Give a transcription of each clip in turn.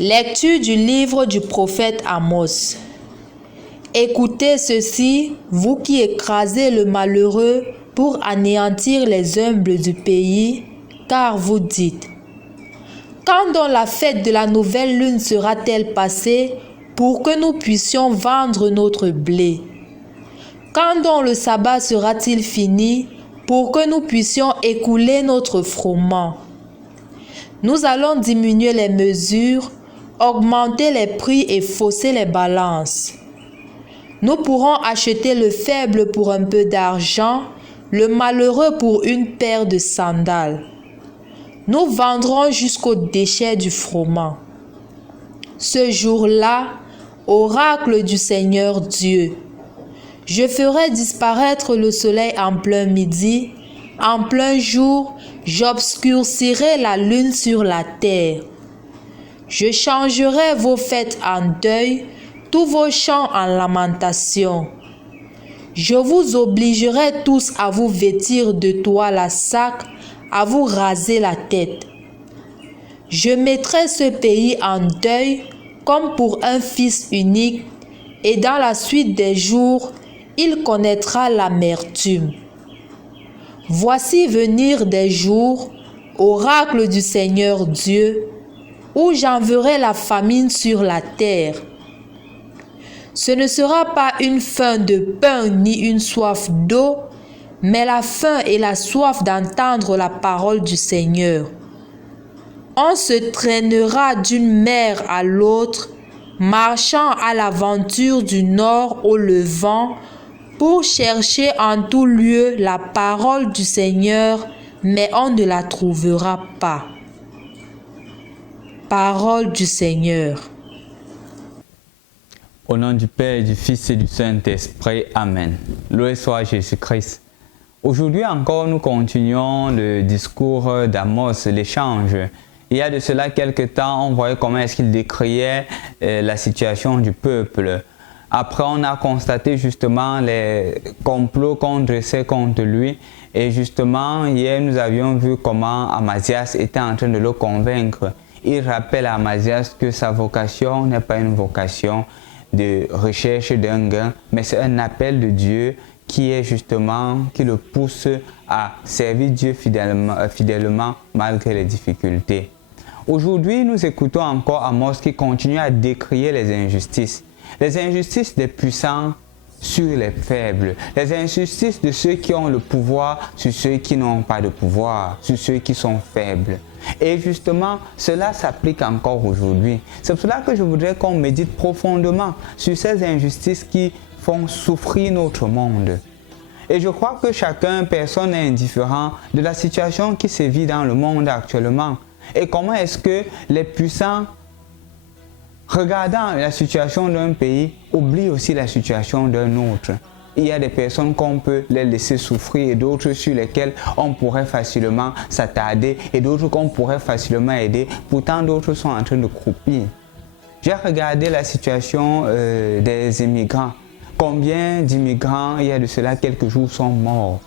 Lecture du livre du prophète Amos. Écoutez ceci, vous qui écrasez le malheureux pour anéantir les humbles du pays, car vous dites: quand donc la fête de la nouvelle lune sera-t-elle passée pour que nous puissions vendre notre blé? Quand donc le sabbat sera-t-il fini pour que nous puissions écouler notre froment? Nous allons diminuer les mesures, augmenter les prix et fausser les balances. Nous pourrons acheter le faible pour un peu d'argent, le malheureux pour une paire de sandales. Nous vendrons jusqu'au déchet du froment. Ce jour-là, oracle du Seigneur Dieu, je ferai disparaître le soleil en plein midi, en plein jour, j'obscurcirai la lune sur la terre. Je changerai vos fêtes en deuil, tous vos chants en lamentation. Je vous obligerai tous à vous vêtir de toile à sac, à vous raser la tête. Je mettrai ce pays en deuil comme pour un fils unique, et dans la suite des jours, il connaîtra l'amertume. Voici venir des jours, oracle du Seigneur Dieu, où j'enverrai la famine sur la terre. Ce ne sera pas une faim de pain ni une soif d'eau, mais la faim et la soif d'entendre la parole du Seigneur. On se traînera d'une mer à l'autre, marchant à l'aventure du nord au levant, pour chercher en tout lieu la parole du Seigneur, mais on ne la trouvera pas. Parole du Seigneur. Au nom du Père, du Fils et du Saint-Esprit. Amen. Loué soit Jésus-Christ. Aujourd'hui encore, nous continuons le discours d'Amos, l'échange. Il y a de cela quelques temps, on voyait comment est-ce qu'il décriait la situation du peuple. Après, on a constaté justement les complots qu'on dressait contre lui. Et justement, hier, nous avions vu comment Amazias était en train de le convaincre. Il rappelle à Amazias que sa vocation n'est pas une vocation de recherche d'un gain, mais c'est un appel de Dieu qui le pousse à servir Dieu fidèlement malgré les difficultés. Aujourd'hui, nous écoutons encore Amos qui continue à décrier les injustices des puissants sur les faibles, les injustices de ceux qui ont le pouvoir sur ceux qui n'ont pas de pouvoir, sur ceux qui sont faibles. Et justement, cela s'applique encore aujourd'hui. C'est pour cela que je voudrais qu'on médite profondément sur ces injustices qui font souffrir notre monde. Et je crois que personne n'est indifférent de la situation qui se vit dans le monde actuellement. Et comment est-ce que les puissants, regardant la situation d'un pays, oublient aussi la situation d'un autre. Il y a des personnes qu'on peut les laisser souffrir et d'autres sur lesquelles on pourrait facilement s'attarder et d'autres qu'on pourrait facilement aider. Pourtant, d'autres sont en train de croupir. J'ai regardé la situation des immigrants. Combien d'immigrants, il y a de cela quelques jours, sont morts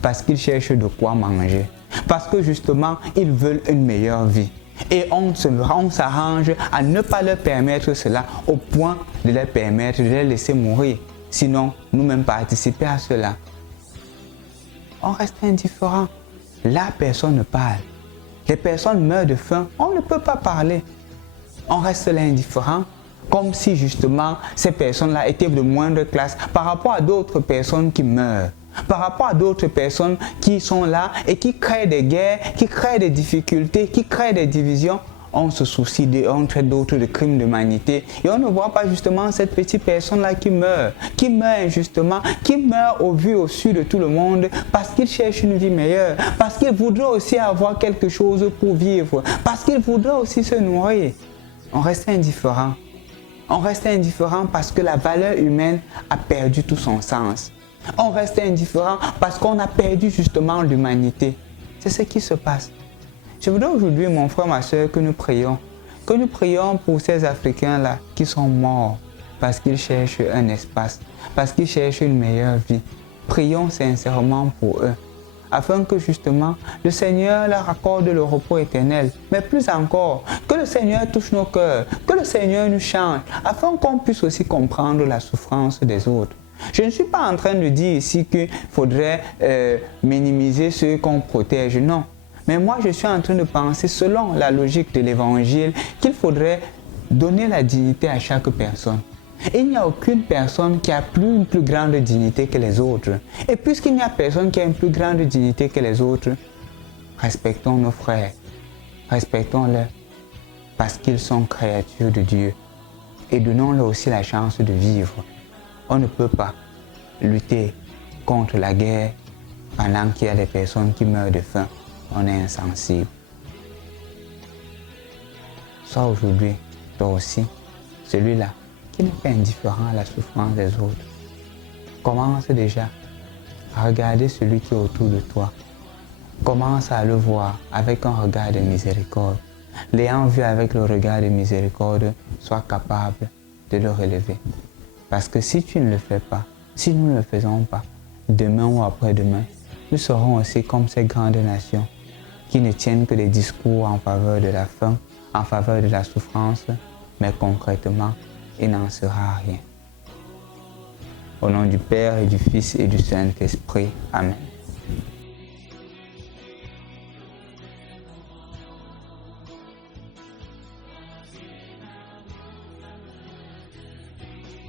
parce qu'ils cherchent de quoi manger. Parce que justement, ils veulent une meilleure vie. Et on s'arrange à ne pas leur permettre cela au point de leur permettre de les laisser mourir. Sinon, nous-mêmes participer à cela. On reste indifférent. La personne parle. Les personnes meurent de faim. On ne peut pas parler. On reste là indifférent. Comme si justement ces personnes-là étaient de moindre classe par rapport à d'autres personnes qui meurent. Par rapport à d'autres personnes qui sont là et qui créent des guerres, qui créent des difficultés, qui créent des divisions. On se soucie on traite d'autres de crimes d'humanité et on ne voit pas justement cette petite personne-là qui meurt injustement, qui meurt au vu, au su de tout le monde parce qu'il cherche une vie meilleure, parce qu'il voudrait aussi avoir quelque chose pour vivre, parce qu'il voudrait aussi se nourrir. On reste indifférent. On reste indifférent parce que la valeur humaine a perdu tout son sens. On reste indifférent parce qu'on a perdu justement l'humanité. C'est ce qui se passe. Je voudrais aujourd'hui, mon frère, ma soeur, que nous prions pour ces Africains-là qui sont morts parce qu'ils cherchent un espace, parce qu'ils cherchent une meilleure vie. Prions sincèrement pour eux. afin que justement le Seigneur leur accorde le repos éternel. Mais plus encore, que le Seigneur touche nos cœurs, que le Seigneur nous change, afin qu'on puisse aussi comprendre la souffrance des autres. Je ne suis pas en train de dire ici qu'il faudrait minimiser ceux qu'on protège, non. Mais moi, je suis en train de penser selon la logique de l'Évangile qu'il faudrait donner la dignité à chaque personne. Et il n'y a aucune personne qui a une plus grande dignité que les autres. Et puisqu'il n'y a personne qui a une plus grande dignité que les autres, respectons nos frères, respectons-les parce qu'ils sont créatures de Dieu. Et donnons-leur aussi la chance de vivre. On ne peut pas lutter contre la guerre pendant qu'il y a des personnes qui meurent de faim. On est insensible. Sois aujourd'hui, toi aussi, celui-là qui n'est pas indifférent à la souffrance des autres. Commence déjà à regarder celui qui est autour de toi. Commence à le voir avec un regard de miséricorde. L'ayant vu avec le regard de miséricorde, sois capable de le relever. Parce que si tu ne le fais pas, si nous ne le faisons pas, demain ou après-demain, nous serons aussi comme ces grandes nations qui ne tiennent que des discours en faveur de la faim, en faveur de la souffrance, mais concrètement, il n'en sera rien. Au nom du Père et du Fils et du Saint-Esprit. Amen.